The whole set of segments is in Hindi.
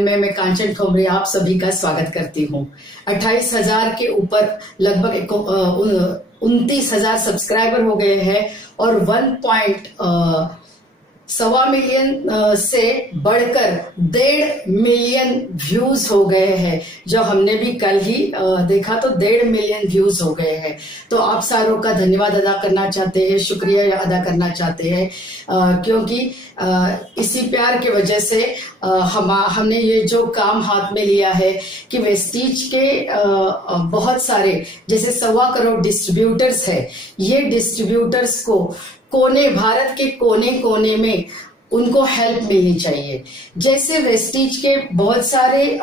मैं कांचन ठोमरे आप सभी का स्वागत करती हूँ। 28,000 के ऊपर लगभग 29,000 सब्सक्राइबर हो गए हैं और 1.1 मिलियन से बढ़कर 1.5 मिलियन व्यूज हो गए हैं। जो हमने भी कल ही देखा तो 1.5 मिलियन व्यूज हो गए हैं। तो आप सारों का धन्यवाद अदा करना चाहते हैं, शुक्रिया अदा करना चाहते हैं, क्योंकि इसी प्यार की वजह से हमने ये जो काम हाथ में लिया है कि वेस्टीज के बहुत सारे जैसे 1.25 करोड़ डिस्ट्रीब्यूटर्स है। ये डिस्ट्रीब्यूटर्स को भारत के कोने कोने में उनको हेल्प मिलनी चाहिए। जैसे वेस्टीज के बहुत सारे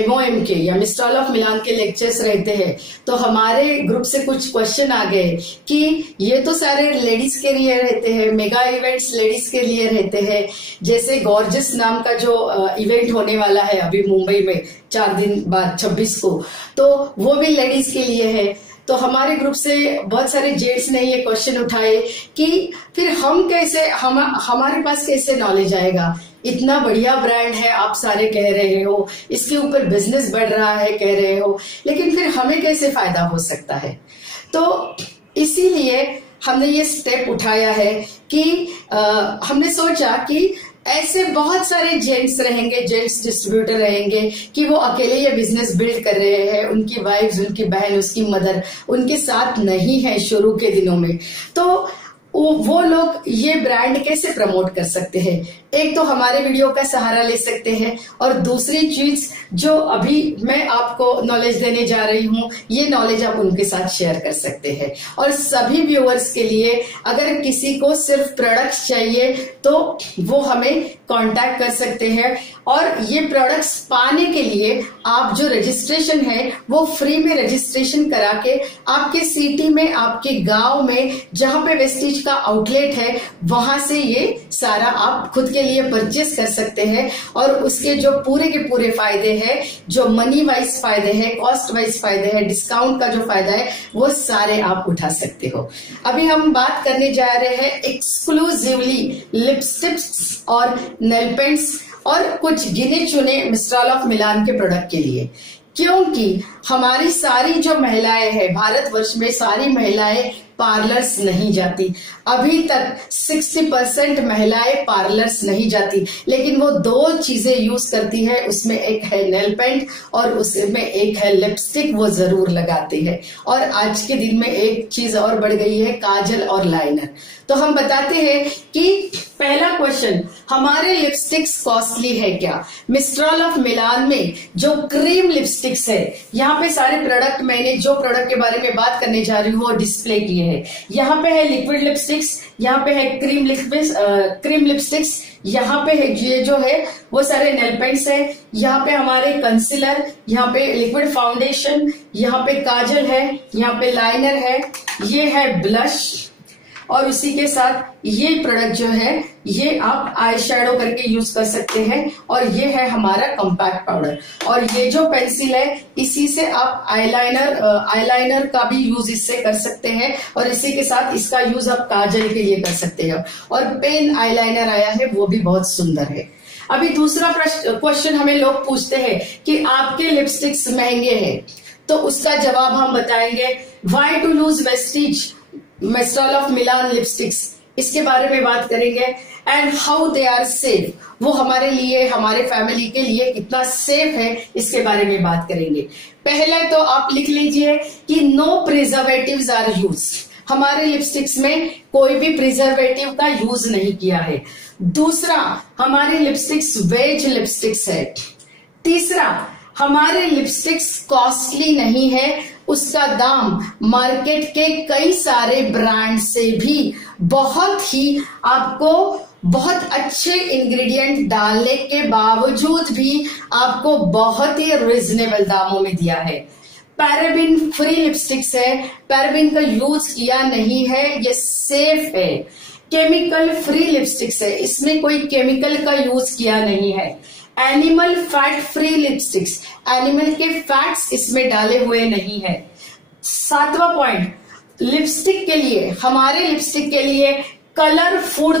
MOM के या मिस्ट्राल ऑफ मिलान के लेक्चर्स रहते हैं, तो हमारे ग्रुप से कुछ क्वेश्चन आ गए कि ये तो सारे लेडीज के लिए रहते हैं, मेगा इवेंट्स लेडीज के लिए रहते हैं। जैसे गॉर्जियस नाम का जो इवेंट होने वाला है अभी मुंबई में 4 दिन बाद 26 को, तो वो भी लेडीज के लिए है। तो हमारे ग्रुप से बहुत सारे जेंट्स ने ये क्वेश्चन उठाए कि फिर हम कैसे, हमारे पास कैसे नॉलेज आएगा। इतना बढ़िया ब्रांड है आप सारे कह रहे हो, इसके ऊपर बिजनेस बढ़ रहा है कह रहे हो, लेकिन फिर हमें कैसे फायदा हो सकता है। तो इसीलिए हमने ये स्टेप उठाया है कि हमने सोचा कि ऐसे बहुत सारे जेंट्स रहेंगे, जेंट्स डिस्ट्रीब्यूटर रहेंगे कि वो अकेले ये बिजनेस बिल्ड कर रहे हैं, उनकी वाइफ्स, उनकी बहन, उसकी मदर उनके साथ नहीं है शुरू के दिनों में। तो वो लोग ये ब्रांड कैसे प्रमोट कर सकते हैं। एक तो हमारे वीडियो का सहारा ले सकते हैं, और दूसरी चीज जो अभी मैं आपको नॉलेज देने जा रही हूँ, ये नॉलेज आप उनके साथ शेयर कर सकते हैं। और सभी व्यूअर्स के लिए अगर किसी को सिर्फ प्रोडक्ट्स चाहिए तो वो हमें कांटेक्ट कर सकते हैं, और ये प्रोडक्ट्स पाने के लिए आप जो रजिस्ट्रेशन है वो फ्री में रजिस्ट्रेशन करा के आपके सिटी में, आपके गांव में जहां पे वेस्टीज का आउटलेट है, वहां से ये सारा आप खुद के लिए परचेस कर सकते हैं। और उसके जो पूरे के पूरे फायदे हैं, जो मनी वाइज फायदे हैं, कॉस्ट वाइज फायदे हैं, डिस्काउंट का जो फायदा है, वो सारे आप उठा सकते हो। अभी हम बात करने जा रहे हैं एक्सक्लूसिवली लिपस्टिक्स और नेल पेंट्स और कुछ गिने चुने मिस्ट्राल ऑफ मिलान के प्रोडक्ट के लिए, क्योंकि हमारी सारी जो महिलाएं हैं भारतवर्ष में, सारी महिलाएं पार्लर्स नहीं जाती। अभी तक 60% महिलाएं पार्लर्स नहीं जाती, लेकिन वो 2 चीजें यूज करती है। उसमें एक है नेल पेंट और उसमें एक है लिपस्टिक, वो जरूर लगाते हैं। और आज के दिन में एक चीज और बढ़ गई है, काजल और लाइनर। तो हम बताते हैं कि पहला क्वेश्चन, हमारे लिपस्टिक्स कॉस्टली है क्या। मिस्ट्राल ऑफ मिलान में जो क्रीम लिपस्टिक्स है, यहाँ पे सारे प्रोडक्ट, मैंने जो प्रोडक्ट के बारे में बात करने जा रही हूँ वो डिस्प्ले किए हैं। यहाँ पे है लिक्विड लिपस्टिक्स, यहाँ पे है क्रीम लिपस्टिक्स, यहाँ पे है ये जो है वो सारे नेल पेंट्स है, यहाँ पे हमारे कंसीलर, यहाँ पे लिक्विड फाउंडेशन, यहाँ पे काजल है, यहाँ पे लाइनर है, ये है ब्लश, और उसी के साथ ये प्रोडक्ट जो है ये आप आई शैडो करके यूज कर सकते हैं। और ये है हमारा कॉम्पैक्ट पाउडर, और ये जो पेंसिल है इसी से आप आईलाइनर का भी यूज इससे कर सकते हैं, और इसी के साथ इसका यूज आप काजल के लिए कर सकते हैं। और पेन आईलाइनर आया है, वो भी बहुत सुंदर है। अभी दूसरा क्वेश्चन हमें लोग पूछते हैं कि आपके लिपस्टिक्स महंगे हैं, तो उसका जवाब हम बताएंगे। Why to use Vestige Mistral of Milan lipsticks, इसके बारे में बात करेंगे। And how they are safe, वो हमारे लिए, हमारे फैमिली के लिए कितना सेफ है, इसके बारे में बात करेंगे। पहले तो आप लिख लीजिए कि नो प्रिजर्वेटिव्स आर यूज। हमारे लिपस्टिक्स में कोई भी प्रिजर्वेटिव का यूज नहीं किया है। दूसरा, हमारे लिपस्टिक्स वेज लिपस्टिक्स है। तीसरा, हमारे लिपस्टिक्स कॉस्टली नहीं है, उसका दाम मार्केट के कई सारे ब्रांड से भी बहुत ही, आपको बहुत अच्छे इंग्रेडिएंट डालने के बावजूद भी आपको बहुत ही रिजनेबल दामों में दिया है। पैराबिन फ्री लिपस्टिक्स है, पैराबिन का यूज किया नहीं है, ये सेफ है। केमिकल फ्री लिपस्टिक्स है, इसमें कोई केमिकल का यूज किया नहीं है। Animal fat free lipsticks, animal के फैट्स इसमें डाले हुए नहीं है। 7वां पॉइंट, लिपस्टिक के लिए, हमारे लिपस्टिक के लिए फूड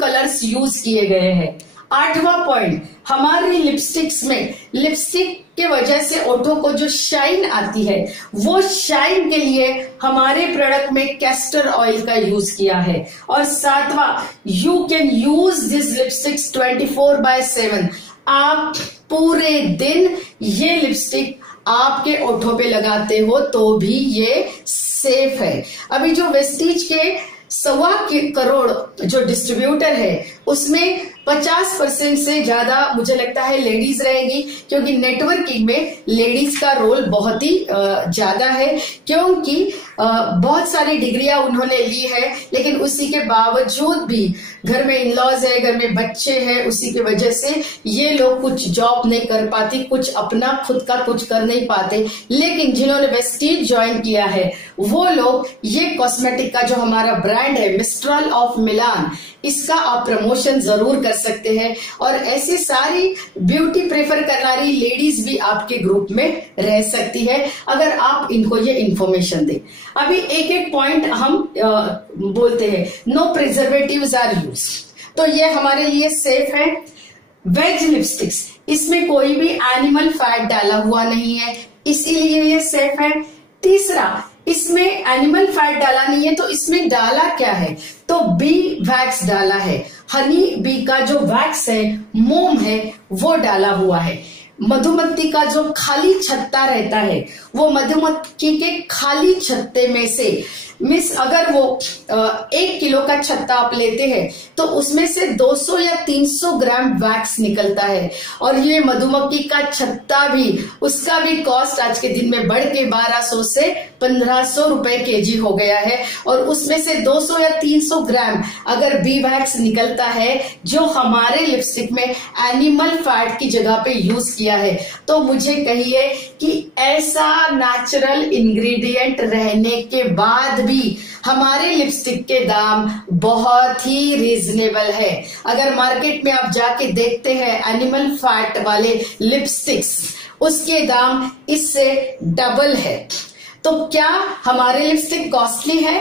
कलर्स यूज किए गए हैं। 8वां पॉइंट, हमारी लिपस्टिक्स में लिपस्टिक के वजह से ओठों को जो शाइन आती है, वो शाइन के लिए हमारे प्रोडक्ट में कैस्टर ऑयल का यूज किया है। और 7वां, you can use this lipsticks 24/7। आप पूरे दिन ये लिपस्टिक आपके ओठों पे लगाते हो तो भी ये सेफ है। अभी जो वेस्टीज के 1.25 करोड़ जो डिस्ट्रीब्यूटर है, उसमें 50% से ज्यादा मुझे लगता है लेडीज रहेगी, क्योंकि नेटवर्किंग में लेडीज का रोल बहुत ही ज्यादा है, क्योंकि बहुत सारी डिग्रियां उन्होंने ली है, लेकिन उसी के बावजूद भी घर में इन-लॉज है, घर में बच्चे हैं, उसी की वजह से ये लोग कुछ जॉब नहीं कर पाती, कुछ अपना खुद का कुछ कर नहीं पाते। लेकिन जिन्होंने वेस्टीज ज्वाइन किया है, वो लोग ये कॉस्मेटिक का जो हमारा ब्रांड है मिस्ट्रल ऑफ मिलान, इसका आप प्रमोशन जरूर कर सकते हैं। और ऐसी सारी ब्यूटी प्रेफर करनारी लेडीज भी आपके ग्रुप में रह सकती है अगर आप इनको ये इंफॉर्मेशन दें। अभी एक एक पॉइंट हम बोलते हैं। नो प्रिजर्वेटिव्स आर यूज, तो ये हमारे लिए सेफ है। वेज लिपस्टिक्स, इसमें कोई भी एनिमल फैट डाला हुआ नहीं है, इसीलिए ये सेफ है। तीसरा, इसमें एनिमल फैट डाला नहीं है, तो इसमें डाला क्या है, तो बी वैक्स डाला है। हनी बी का जो वैक्स है, मोम है, वो डाला हुआ है। मधुमक्खी का जो खाली छत्ता रहता है, वो मधुमक्खी के खाली छत्ते में से अगर वो 1 किलो का छत्ता आप लेते हैं तो उसमें से 200 या 300 ग्राम वैक्स निकलता है। और ये मधुमक्खी का छत्ता भी, उसका भी कॉस्ट आज के दिन में बढ़ के 1200 से 1500 रुपए केजी हो गया है। और उसमें से 200 या 300 ग्राम अगर बी वैक्स निकलता है, जो हमारे लिपस्टिक में एनिमल फैट की जगह पे यूज किया है, तो मुझे कहिए कि ऐसा नेचुरल इंग्रेडिएंट रहने के बाद भी हमारे लिपस्टिक के दाम बहुत ही रीजनेबल है। अगर मार्केट में आप जाके देखते हैं एनिमल फैट वाले लिपस्टिक्स, उसके दाम इससे डबल है। तो क्या हमारे लिपस्टिक कॉस्टली है?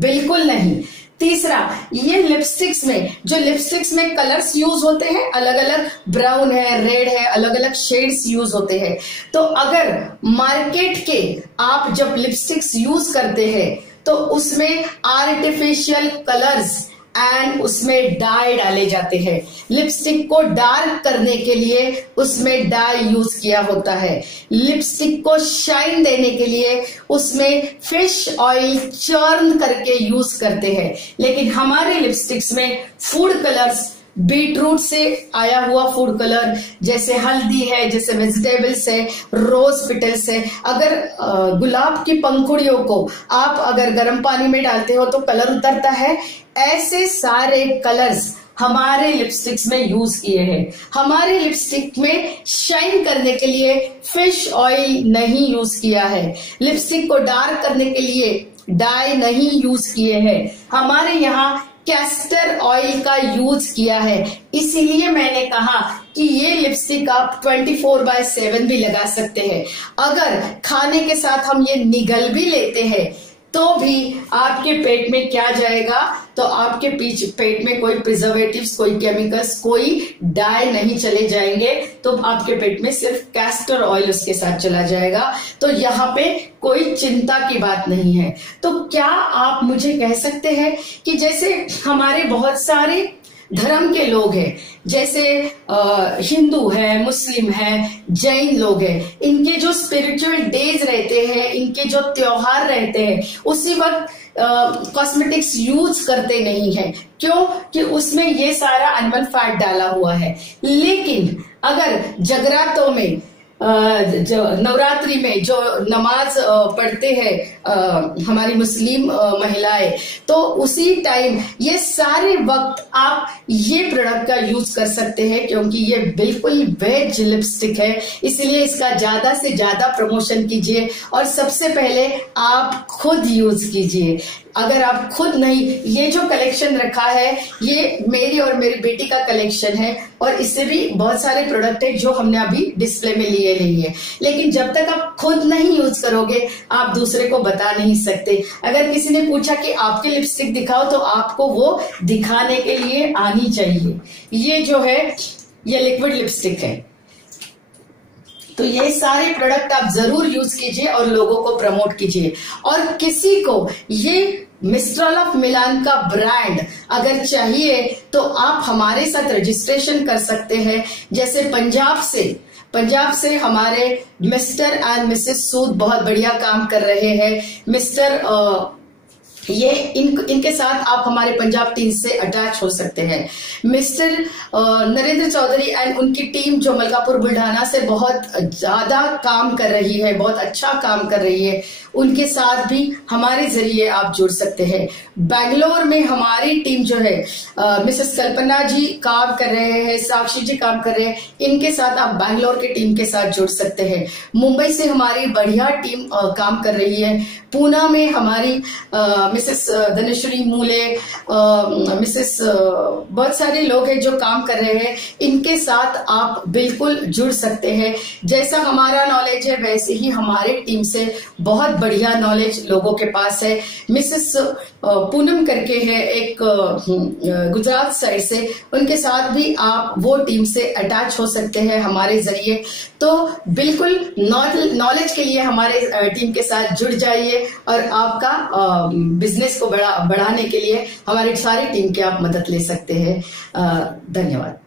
बिल्कुल नहीं। तीसरा, ये लिपस्टिक्स में कलर्स यूज होते हैं, अलग अलग ब्राउन है, रेड है, अलग अलग शेड्स यूज होते हैं। तो अगर मार्केट के आप जब लिपस्टिक्स यूज करते हैं तो उसमें आर्टिफिशियल कलर्स एंड उसमें डाई डाले जाते हैं। लिपस्टिक को डार्क करने के लिए उसमें डाई यूज किया होता है। लिपस्टिक को शाइन देने के लिए उसमें फिश ऑयल चर्न करके यूज करते हैं। लेकिन हमारे लिपस्टिक्स में फूड कलर्स, बीटरूट से आया हुआ फूड कलर, जैसे हल्दी है, जैसे वेजिटेबल्स है, रोज पिटल्स है। अगर गुलाब की पंखुड़ियों को आप अगर गर्म पानी में डालते हो तो कलर उतरता है, ऐसे सारे कलर्स हमारे लिपस्टिक्स में यूज किए हैं। हमारे लिपस्टिक में शाइन करने के लिए फिश ऑयल नहीं यूज किया है। लिपस्टिक को डार्क करने के लिए डाई नहीं यूज किए हैं। हमारे यहाँ कैस्टर ऑयल का यूज किया है। इसीलिए मैंने कहा कि ये लिपस्टिक आप 24/7 भी लगा सकते हैं। अगर खाने के साथ हम ये निगल भी लेते हैं तो भी आपके पेट में क्या जाएगा, तो आपके पेट में कोई प्रिजर्वेटिव्स, कोई केमिकल्स, कोई डाई नहीं चले जाएंगे। तो आपके पेट में सिर्फ कैस्टर ऑयल उसके साथ चला जाएगा। तो यहाँ पे कोई चिंता की बात नहीं है। तो क्या आप मुझे कह सकते हैं कि जैसे हमारे बहुत सारे धर्म के लोग हैं, जैसे हिंदू है, मुस्लिम है, जैन लोग हैं, इनके जो स्पिरिचुअल डेज रहते हैं, इनके जो त्योहार रहते हैं, उसी वक्त कॉस्मेटिक्स यूज करते नहीं है। क्यों? कि उसमें ये सारा एनिमल फैट डाला हुआ है। लेकिन अगर जगरातों में, नवरात्रि में जो नमाज पढ़ते हैं हमारी मुस्लिम महिलाएं, तो उसी टाइम ये सारे वक्त आप ये प्रोडक्ट का यूज कर सकते हैं, क्योंकि ये बिल्कुल वेज लिपस्टिक है। इसलिए इसका ज्यादा से ज्यादा प्रमोशन कीजिए और सबसे पहले आप खुद यूज कीजिए। अगर आप खुद नहीं, ये जो कलेक्शन रखा है ये मेरी और मेरी बेटी का कलेक्शन है, और इससे भी बहुत सारे प्रोडक्ट है जो हमने अभी डिस्प्ले में लिए नहीं है। लेकिन जब तक आप खुद नहीं यूज करोगे आप दूसरे को बता नहीं सकते। अगर किसी ने पूछा कि आपकी लिपस्टिक दिखाओ, तो आपको वो दिखाने के लिए आनी चाहिए। ये जो है ये लिक्विड लिपस्टिक है। तो ये सारे प्रोडक्ट आप जरूर यूज कीजिए और लोगों को प्रमोट कीजिए। और किसी को ये मिस्ट्रल ऑफ मिलान का ब्रांड अगर चाहिए तो आप हमारे साथ रजिस्ट्रेशन कर सकते हैं। जैसे पंजाब से हमारे मिस्टर एंड मिसेस सूद बहुत बढ़िया काम कर रहे हैं। मिस्टर ये इनके साथ आप हमारे पंजाब टीम से अटैच हो सकते हैं। मिस्टर नरेंद्र चौधरी एंड उनकी टीम जो मलकापुर बुल्ढाना से बहुत ज्यादा काम कर रही है, बहुत अच्छा काम कर रही है, उनके साथ भी हमारे जरिए आप जुड़ सकते हैं। बैंगलोर में हमारी टीम जो है मिसेस कल्पना जी काम कर रहे हैं, साक्षी जी काम कर रहे हैं, इनके साथ आप बैंगलोर की टीम के साथ जुड़ सकते हैं। मुंबई से हमारी बढ़िया टीम काम कर रही है। पूना में हमारी मिसेस धनेश्वरी मूले, मिसेस बहुत सारे लोग हैं जो काम कर रहे हैं, इनके साथ आप बिल्कुल जुड़ सकते हैं। जैसा हमारा नॉलेज है वैसे ही हमारे टीम से बहुत बढ़िया नॉलेज लोगों के पास है। मिसेस पूनम करके है एक गुजरात साइड से, उनके साथ भी आप वो टीम से अटैच हो सकते हैं हमारे जरिए। तो बिल्कुल नॉलेज के लिए हमारे टीम के साथ जुड़ जाइए और आपका बिजनेस को बढ़ाने के लिए हमारी सारी टीम की आप मदद ले सकते हैं। धन्यवाद।